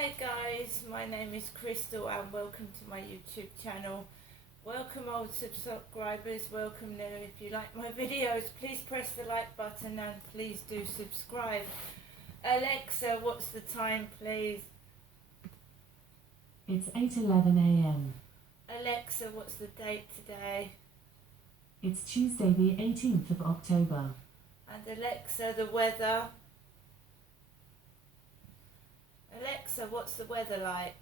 Hi guys, my name is Crystal and welcome to my YouTube channel. Welcome old subscribers, welcome new. If you like my videos, please press the like button and please do subscribe. Alexa, what's the time please? It's 8:11 a.m. Alexa, what's the date today? It's Tuesday the 18th of October. And Alexa, the weather? Alexa, what's the weather like?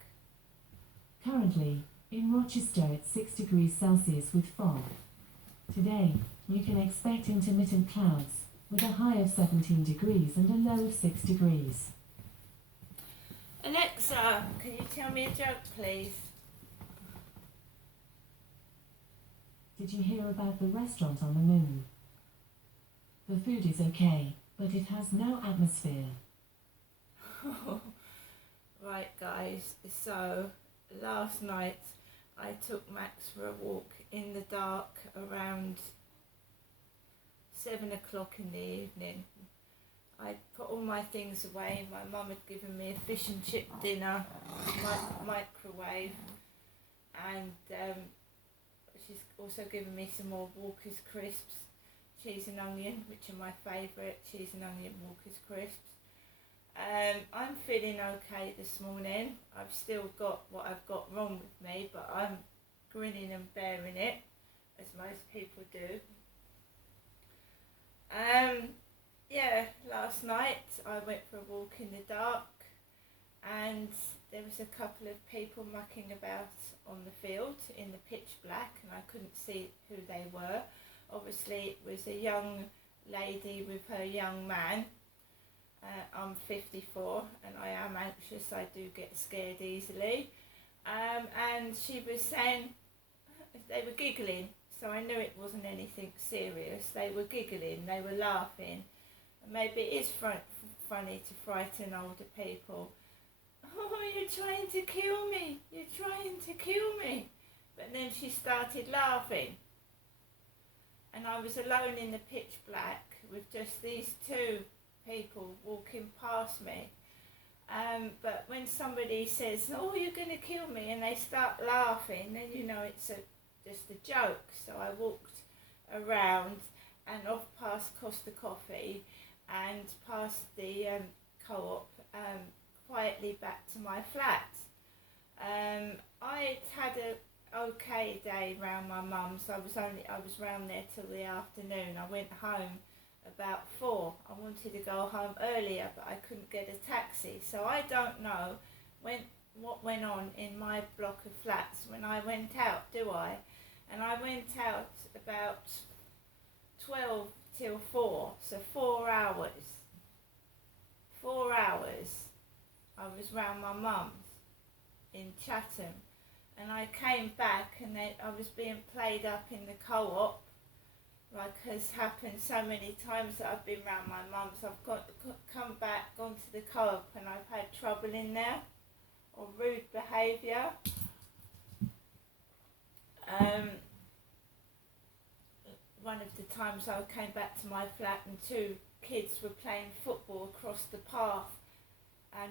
Currently, in Rochester it's 6 degrees Celsius with fog. Today, you can expect intermittent clouds, with a high of 17 degrees and a low of 6 degrees. Alexa, can you tell me a joke please? Did you hear about the restaurant on the moon? The food is okay, but it has no atmosphere. Right guys, so last night I took Max for a walk in the dark around 7 o'clock in the evening. I put all my things away. My mum had given me a fish and chip dinner, microwave, and she's also given me some more Walker's crisps, cheese and onion, which are my favourite, cheese and onion Walker's crisps. I'm feeling okay this morning. I've still got what I've got wrong with me, but I'm grinning and bearing it, as most people do. Yeah, last night I went for a walk in the dark and there was a couple of people mucking about on the field in the pitch black and I couldn't see who they were. Obviously it was a young lady with her young man. I'm 54 and I am anxious, I do get scared easily. And she was saying, they were giggling, so I knew it wasn't anything serious. They were giggling, they were laughing. And maybe it is funny to frighten older people. Oh, you're trying to kill me, you're trying to kill me. But then she started laughing. And I was alone in the pitch black with just these two people walking past me, but when somebody says, oh, you're going to kill me, and they start laughing, then you know it's just a joke. So I walked around and off past Costa Coffee and past the co-op, quietly back to my flat. I had a okay day round my mum's. I was round there till the afternoon. I went home about 4. I wanted to go home earlier, but I couldn't get a taxi. So I don't know what went on in my block of flats when I went out, do I? And I went out about 12 till 4, so 4 hours. 4 hours I was round my mum's in Chatham, and I came back and I was being played up in the co-op, like has happened so many times that I've been round my mum's. I've come back, gone to the co-op and I've had trouble in there or rude behaviour. One of the times I came back to my flat and 2 kids were playing football across the path and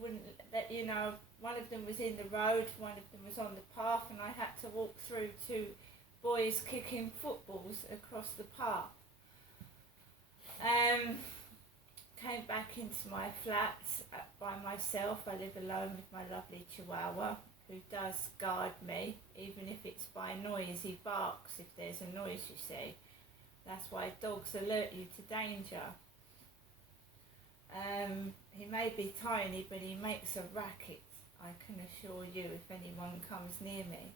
wouldn't let, you know, one of them was in the road, one of them was on the path, and I had to walk through 2 boys kicking footballs across the path. Came back into my flat by myself. I live alone with my lovely Chihuahua, who does guard me, even if it's by noise. He barks if there's a noise, you see. That's why dogs alert you to danger. He may be tiny, but he makes a racket, I can assure you, if anyone comes near me.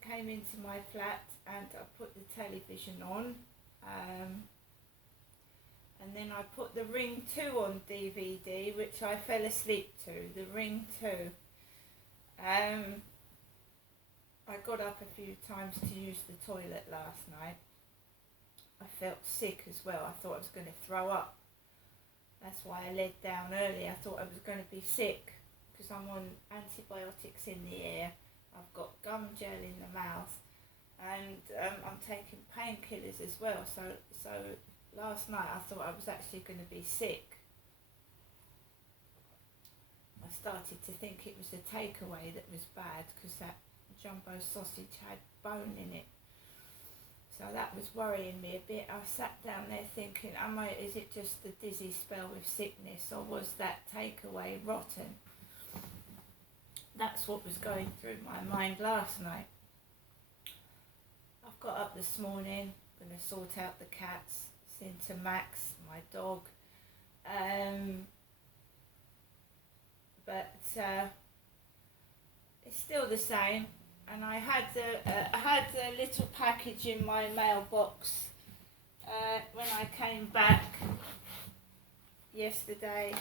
Came into my flat and I put the television on, and then I put The Ring 2 on DVD, which I fell asleep to, The Ring 2. I got up a few times to use the toilet last night. I felt sick as well. I thought I was going to throw up. That's why I laid down early. I thought I was going to be sick because I'm on antibiotics in the ear. I've got gum gel in the mouth, and I'm taking painkillers as well. So last night I thought I was actually going to be sick. I started to think it was the takeaway that was bad because that jumbo sausage had bone in it. So that was worrying me a bit. I sat down there thinking, is it just the dizzy spell with sickness, or was that takeaway rotten? That's what was going through my mind last night. I've got up this morning, going to sort out the cats, seen to Max, my dog. But it's still the same. And I had a little package in my mailbox when I came back yesterday,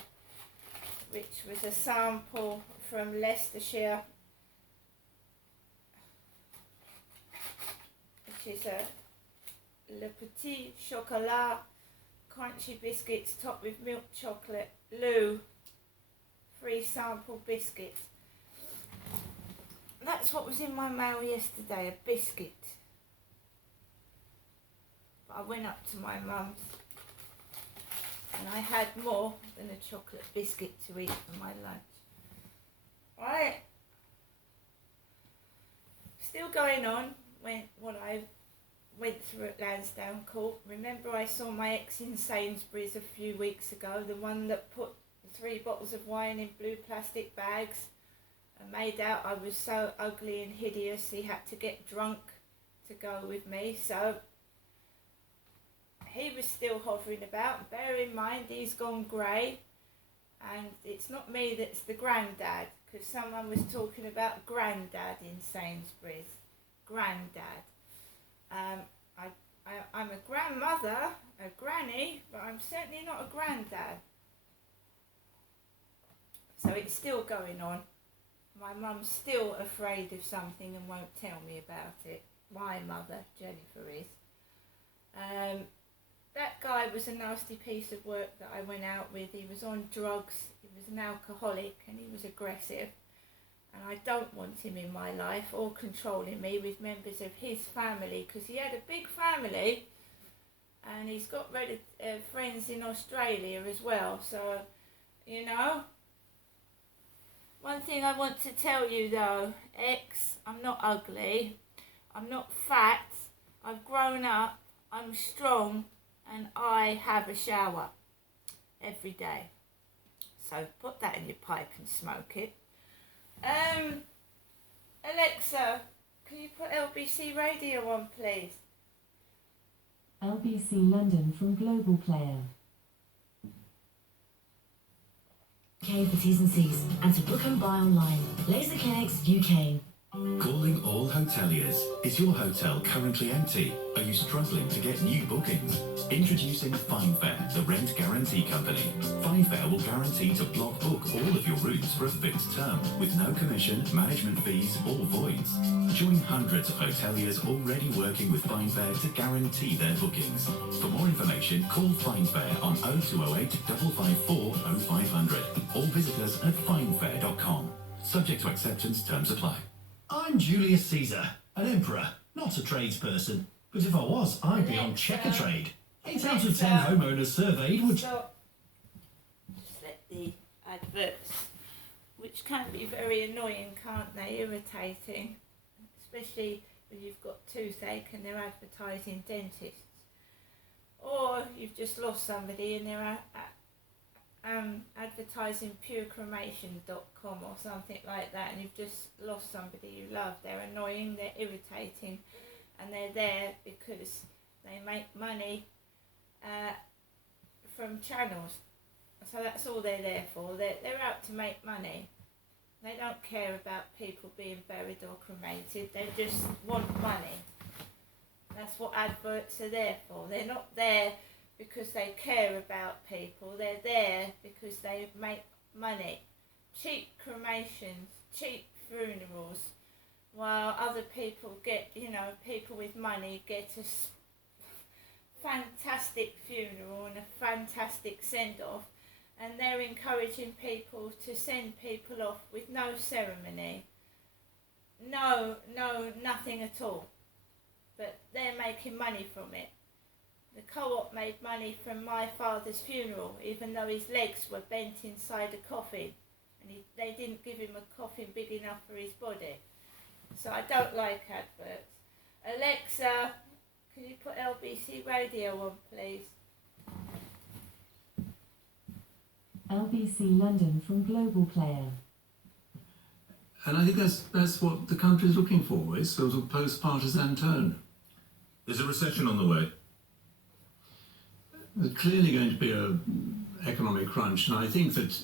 which was a sample from Leicestershire, which is a Le Petit Chocolat crunchy biscuits topped with milk chocolate, Lou, free sample biscuits. That's what was in my mail yesterday, a biscuit. But I went up to my mum's and I had more than a chocolate biscuit to eat for my lunch. Right. Still going on what I went through at Lansdowne Court. Remember I saw my ex in Sainsbury's a few weeks ago, the one that put 3 bottles of wine in blue plastic bags and made out I was so ugly and hideous he had to get drunk to go with me. So he was still hovering about. Bear in mind he's gone grey, and it's not me that's the granddad, because someone was talking about granddad in Sainsbury's. Granddad. I'm a grandmother, a granny, but I'm certainly not a granddad. So it's still going on. My mum's still afraid of something and won't tell me about it. My mother, Jennifer, is. That guy was a nasty piece of work that I went out with. He was on drugs, he was an alcoholic, and he was aggressive. And I don't want him in my life or controlling me with members of his family, because he had a big family and he's got friends in Australia as well. So, you know. One thing I want to tell you though, X, I'm not ugly, I'm not fat, I've grown up, I'm strong, and I have a shower every day. So put that in your pipe and smoke it. Alexa, can you put LBC Radio on, please? LBC London from Global Player. UK for T's and C's, and to book and buy online. Lasercakes UK. Calling all hoteliers. Is your hotel currently empty? Are you struggling to get new bookings? Introducing FineFare, the rent guarantee company. FineFare will guarantee to block book all of your rooms for a fixed term, with no commission, management fees or voids. Join hundreds of hoteliers already working with FineFare to guarantee their bookings. For more information, call FineFare on 0208 554 0500 or visit us at finefare.com. Subject to acceptance, terms apply. I'm Julius Caesar, an emperor, not a tradesperson. But if I was, I'd be on Checkatrade. 8 out of 10 homeowners surveyed would... Stop. Just let the adverts, which can be very annoying, can't they? Irritating. Especially when you've got toothache and they're advertising dentists. Or you've just lost somebody and they're advertising purecremation.com or something like that, and you've just lost somebody you love. They're annoying, they're irritating, and they're there because they make money from channels. So that's all they're there for. They're out to make money. They don't care about people being buried or cremated. They just want money. That's what adverts are there for. They're not there because they care about people. They're there because they make money. Cheap cremations, cheap funerals, while other people get, people with money get a fantastic funeral and a fantastic send-off, and they're encouraging people to send people off with no ceremony, nothing at all. But they're making money from it. The co-op made money from my father's funeral, even though his legs were bent inside a coffin and they didn't give him a coffin big enough for his body. So I don't like adverts. Alexa, can you put LBC radio on, please? LBC London from Global Player. And I think that's what the country is looking for, is sort of post-partisan tone. Is a recession on the way? There's clearly going to be an economic crunch, and I think that,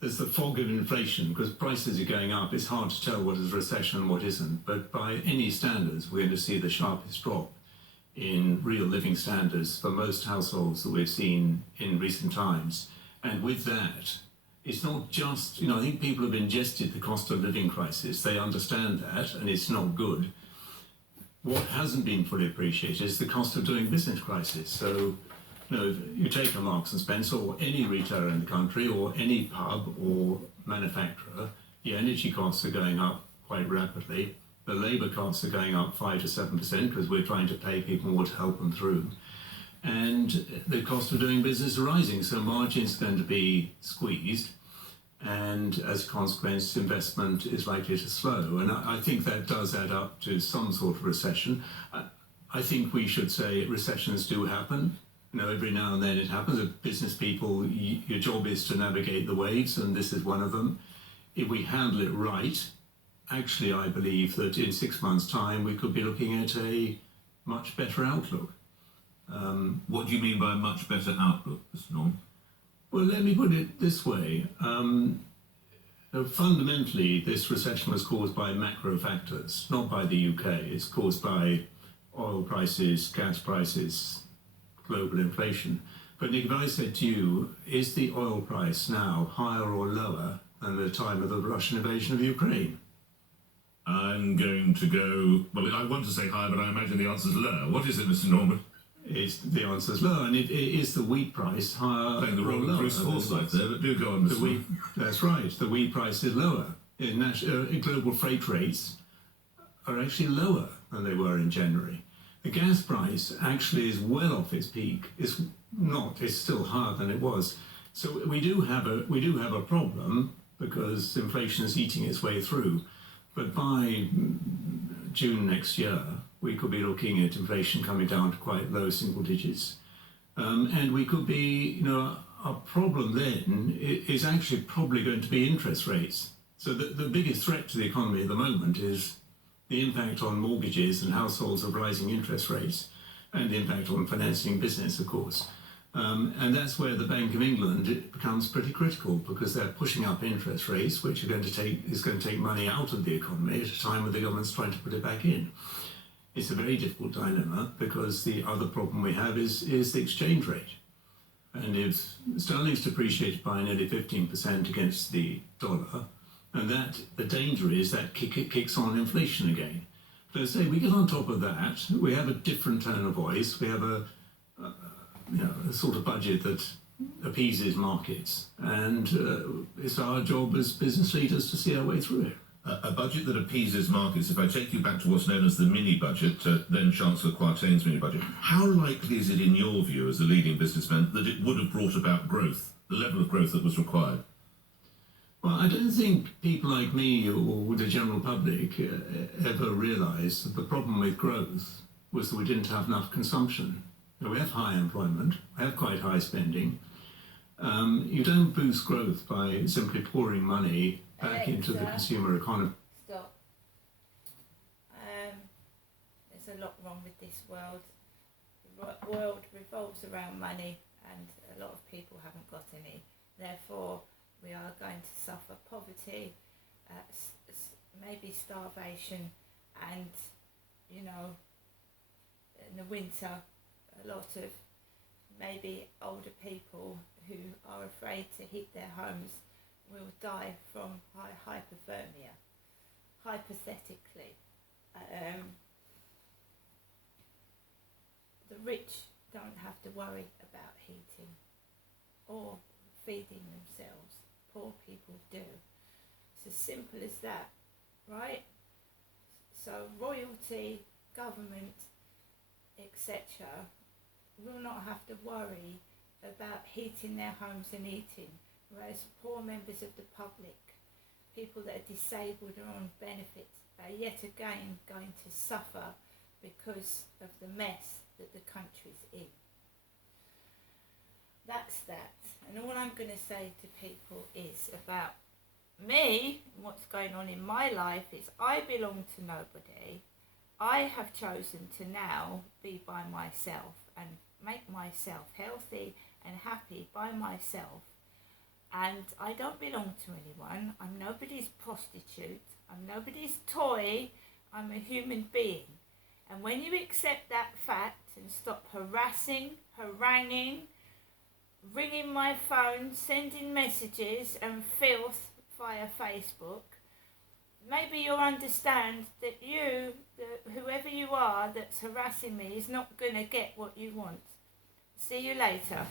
there's the fog of inflation, because prices are going up. It's hard to tell what is a recession and what isn't, but by any standards, we're going to see the sharpest drop in real living standards for most households that we've seen in recent times. And with that, it's not just, I think people have ingested the cost of living crisis. They understand that, and it's not good. What hasn't been fully appreciated is the cost of doing business crisis. So, if you take a Marks and Spencer or any retailer in the country or any pub or manufacturer, the energy costs are going up quite rapidly. The labour costs are going up 5 to 7% because we're trying to pay people more to help them through. And the cost of doing business is rising, so margins are going to be squeezed. And as a consequence, investment is likely to slow. And I think that does add up to some sort of recession. I think we should say recessions do happen. Every now and then it happens. As business people, your job is to navigate the waves, and this is one of them. If we handle it right, actually, I believe that in 6 months' time, we could be looking at a much better outlook. What do you mean by a much better outlook, Mr. Norman? Well, let me put it this way. Fundamentally, this recession was caused by macro factors, not by the UK. It's caused by oil prices, gas prices, global inflation. But Nick, if I said to you, is the oil price now higher or lower than the time of the Russian invasion of Ukraine? I'm going to go, well, I want to say higher, but I imagine the answer's lower. What is it, Mr. Norman? The answer is lower, and it is the wheat price higher. Playing the role of Bruce Forsyth there, but do go on, Mr. Norman. That's right, the wheat price is lower. Global freight rates are actually lower than they were in January. The gas price actually is well off its peak. It's still higher than it was. So we do have a problem because inflation is eating its way through. But by June next year, we could be looking at inflation coming down to quite low single digits. And we could be, our problem then is actually probably going to be interest rates. So the biggest threat to the economy at the moment is the impact on mortgages and households of rising interest rates, and the impact on financing business, of course. And that's where the Bank of England becomes pretty critical, because they're pushing up interest rates, which is going to take money out of the economy at a time when the government's trying to put it back in. It's a very difficult dilemma, because the other problem we have is the exchange rate. And if sterling's depreciated by nearly 15% against the dollar, and that the danger is that kicks on inflation again. So say we get on top of that, we have a different tone of voice, we have a sort of budget that appeases markets, and it's our job as business leaders to see our way through it. A budget that appeases markets. If I take you back to what's known as the mini budget, then Chancellor Kwarteng's mini budget, how likely is it, in your view, as a leading businessman, that it would have brought about growth, the level of growth that was required? Well, I don't think people like me or the general public ever realised that the problem with growth was that we didn't have enough consumption. We have high employment, we have quite high spending. You don't boost growth by simply pouring money back into the consumer economy. Stop. There's a lot wrong with this world. The world revolves around money, and a lot of people haven't got any. Therefore, we are going to suffer poverty, maybe starvation, and, in the winter, a lot of maybe older people who are afraid to heat their homes will die from hypothermia, hypothetically. The rich don't have to worry about heating or feeding themselves. Poor people do. It's as simple as that, right? So royalty, government, etc. will not have to worry about heating their homes and eating, whereas poor members of the public, people that are disabled or on benefits, are yet again going to suffer because of the mess that the country's in. That's that. And all I'm going to say to people is about me, what's going on in my life, is I belong to nobody. I have chosen to now be by myself and make myself healthy and happy by myself. And I don't belong to anyone. I'm nobody's prostitute. I'm nobody's toy. I'm a human being. And when you accept that fact and stop harassing, haranguing, ringing my phone, sending messages and filth via Facebook, maybe you'll understand that you, whoever you are that's harassing me, is not going to get what you want. See you later.